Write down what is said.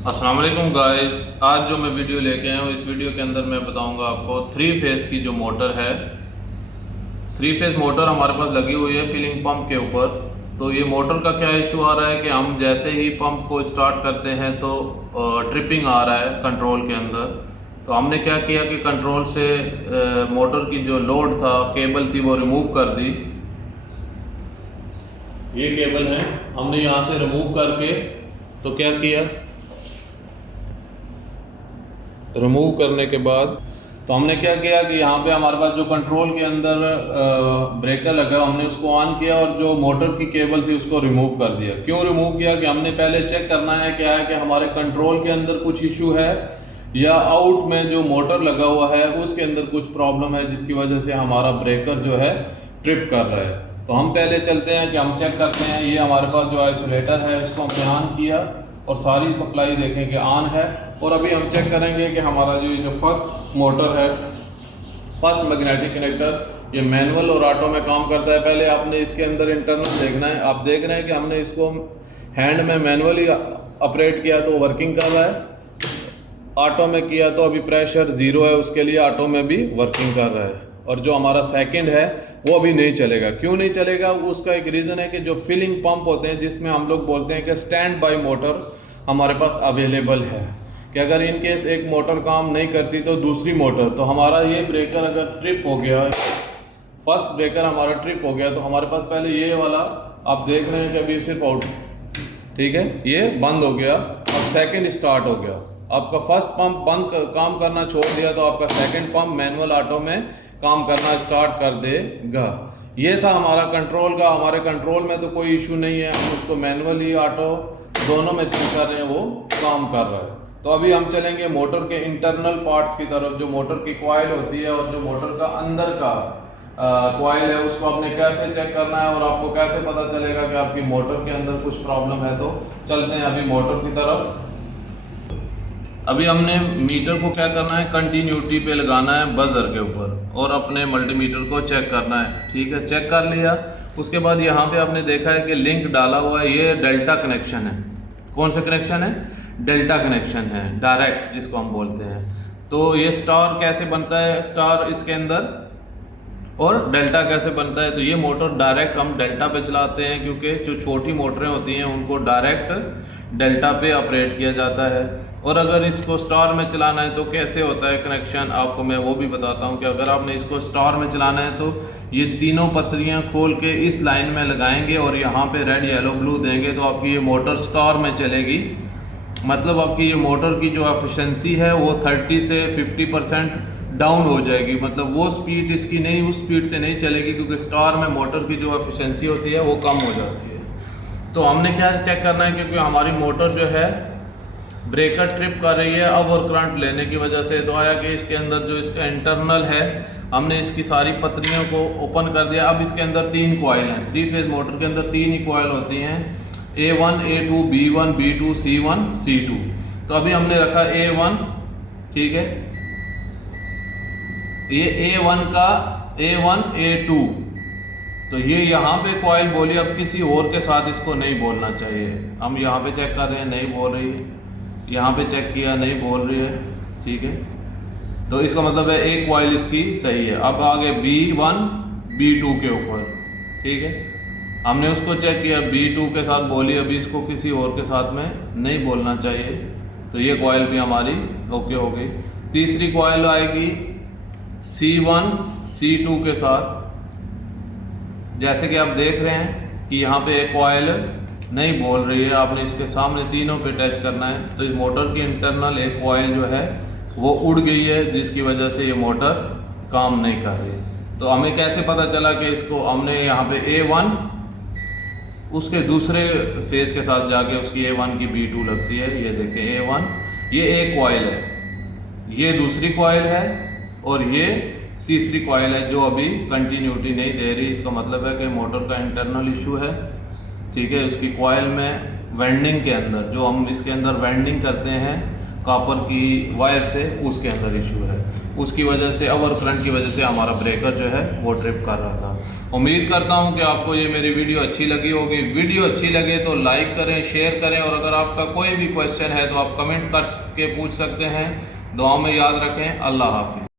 अस्सलाम वालेकुम गाइस, आज जो मैं वीडियो लेके आया हूँ इस वीडियो के अंदर मैं बताऊंगा आपको 3 फेज़ की जो मोटर है। 3 फेज़ मोटर हमारे पास लगी हुई है फीलिंग पंप के ऊपर। तो ये मोटर का क्या इशू आ रहा है कि हम जैसे ही पंप को स्टार्ट करते हैं तो ट्रिपिंग आ रहा है कंट्रोल के अंदर। तो हमने क्या किया कि कंट्रोल से मोटर की जो लोड था, केबल थी, वो रिमूव कर दी। ये केबल है, हमने यहाँ से रिमूव करके तो क्या किया, रिमूव करने के बाद तो हमने क्या किया कि यहाँ पे हमारे पास जो कंट्रोल के अंदर ब्रेकर लगा है, हमने उसको ऑन किया और जो मोटर की केबल थी उसको रिमूव कर दिया। क्यों रिमूव किया कि हमने पहले चेक करना है क्या है कि हमारे कंट्रोल के अंदर कुछ इशू है या आउट में जो मोटर लगा हुआ है उसके अंदर कुछ प्रॉब्लम है जिसकी वजह से हमारा ब्रेकर जो है ट्रिप कर रहा है। तो हम पहले चलते हैं कि हम चेक करते हैं। ये हमारे पास जो आइसोलेटर है उसको हमने ऑन किया और सारी सप्लाई देखें कि ऑन है। और अभी हम चेक करेंगे कि हमारा जो फर्स्ट मोटर है, फर्स्ट मैग्नेटिक कनेक्टर, ये मैनुअल और ऑटो में काम करता है। पहले आपने इसके अंदर इंटरनल देखना है। आप देख रहे हैं कि हमने इसको हैंड में मैनुअली ऑपरेट किया तो वर्किंग कर रहा है, ऑटो में किया तो अभी प्रेशर ज़ीरो है, उसके लिए ऑटो में भी वर्किंग कर रहा है। और जो हमारा सेकंड है वो अभी नहीं चलेगा। क्यों नहीं चलेगा? उसका एक रीज़न है कि जो फिलिंग पंप होते हैं जिसमें हम लोग बोलते हैं कि स्टैंड बाय मोटर हमारे पास अवेलेबल है कि अगर इन केस एक मोटर काम नहीं करती तो दूसरी मोटर, तो हमारा ये ब्रेकर अगर ट्रिप हो गया, फर्स्ट ब्रेकर हमारा ट्रिप हो गया, तो हमारे पास पहले ये वाला आप देख रहे हैं कि अभी सिर्फ आउट, ठीक है, ये बंद हो गया। अब सेकंड स्टार्ट हो गया। आपका फर्स्ट पंप बंद काम करना छोड़ दिया तो आपका सेकंड पंप मैनुअल ऑटो में काम करना स्टार्ट कर देगा। ये था हमारा कंट्रोल का। हमारे कंट्रोल में तो कोई इशू नहीं है, हम उसको मैनुअली ऑटो दोनों में चेक कर रहे हैं, वो काम कर रहा है। तो अभी हम चलेंगे मोटर के इंटरनल पार्ट्स की तरफ। जो मोटर की कॉइल होती है और जो मोटर का अंदर का कॉइल है उसको आपने कैसे चेक करना है और आपको कैसे पता चलेगा कि आपकी मोटर के अंदर कुछ प्रॉब्लम है। तो चलते हैं अभी मोटर की तरफ। अभी हमने मीटर को क्या करना है, कंटिन्यूटी पे लगाना है बजर के ऊपर और अपने मल्टीमीटर को चेक करना है। ठीक है, चेक कर लिया। उसके बाद यहाँ पे आपने देखा है कि लिंक डाला हुआ है, ये डेल्टा कनेक्शन है। कौन सा कनेक्शन है? डेल्टा कनेक्शन है, डायरेक्ट जिसको हम बोलते हैं। तो ये स्टार कैसे बनता है, स्टार इसके अंदर, और डेल्टा कैसे बनता है? तो ये मोटर डायरेक्ट हम डेल्टा पे चलाते हैं क्योंकि जो छोटी मोटरें होती हैं उनको डायरेक्ट डेल्टा पे ऑपरेट किया जाता है। और अगर इसको स्टार में चलाना है तो कैसे होता है कनेक्शन, आपको मैं वो भी बताता हूँ कि अगर आपने इसको स्टार में चलाना है तो ये तीनों पत्रियाँ खोल के इस लाइन में लगाएंगे और यहाँ पे रेड येलो ब्लू देंगे तो आपकी ये मोटर स्टार में चलेगी। मतलब आपकी ये मोटर की जो एफिशिएंसी है वो 30 से 50% डाउन हो जाएगी। मतलब वो स्पीड इसकी नहीं, उस स्पीड से नहीं चलेगी क्योंकि स्टार में मोटर की जो एफिशिएंसी होती है वो कम हो जाती है। तो हमने क्या चेक करना है, क्योंकि हमारी मोटर जो है ब्रेकर ट्रिप कर रही है ओवर करंट लेने की वजह से। तो आया कि इसके अंदर जो इसका इंटरनल है, हमने इसकी सारी पत्रियों को ओपन कर दिया। अब इसके अंदर 3 कॉइल हैं। 3 फेज मोटर के अंदर 3 ही कॉइल होती हैं, A1, A2, B1, B2, C1, C2। तो अभी हमने रखा A1, ठीक है, ये A1 का A1, A2। तो ये यहाँ पे कॉइल बोली, अब किसी और के साथ इसको नहीं बोलना चाहिए। हम यहाँ पे चेक कर रहे हैं, नहीं बोल रही है। यहाँ पे चेक किया, नहीं बोल रही है, ठीक है। तो इसका मतलब है एक कॉइल इसकी सही है। अब आगे B1, B2 के ऊपर, ठीक है, हमने उसको चेक किया, B2 के साथ बोली, अभी इसको किसी और के साथ में नहीं बोलना चाहिए। तो ये कॉइल भी हमारी ओके हो गई। तीसरी कॉइल आएगी C1, C2 के साथ। जैसे कि आप देख रहे हैं कि यहाँ पे एक कॉइल नहीं बोल रही है, आपने इसके सामने तीनों पे टच करना है। तो इस मोटर की इंटरनल एक कॉइल जो है वो उड़ गई है जिसकी वजह से ये मोटर काम नहीं कर रही। तो हमें कैसे पता चला कि इसको, हमने यहाँ पे A1 उसके दूसरे फेज के साथ जाके उसकी A1 की B2 लगती है। ये देखें A1, ये एक कॉइल है, ये दूसरी कॉइल है और ये तीसरी कॉइल है जो अभी कंटिन्यूटी नहीं दे रही। इसका मतलब है कि मोटर का इंटरनल इशू है, ठीक है। उसकी कॉइल में वेंडिंग के अंदर, जो हम इसके अंदर वेंडिंग करते हैं कॉपर की वायर से, उसके अंदर इशू है। उसकी वजह से, ओवर करंट की वजह से हमारा ब्रेकर जो है वो ट्रिप कर रहा था। उम्मीद करता हूँ कि आपको ये मेरी वीडियो अच्छी लगी होगी। वीडियो अच्छी लगे तो लाइक करें, शेयर करें, और अगर आपका कोई भी क्वेश्चन है तो आप कमेंट करके पूछ सकते हैं। दुआओं में याद रखें। अल्लाह हाफ़िज़।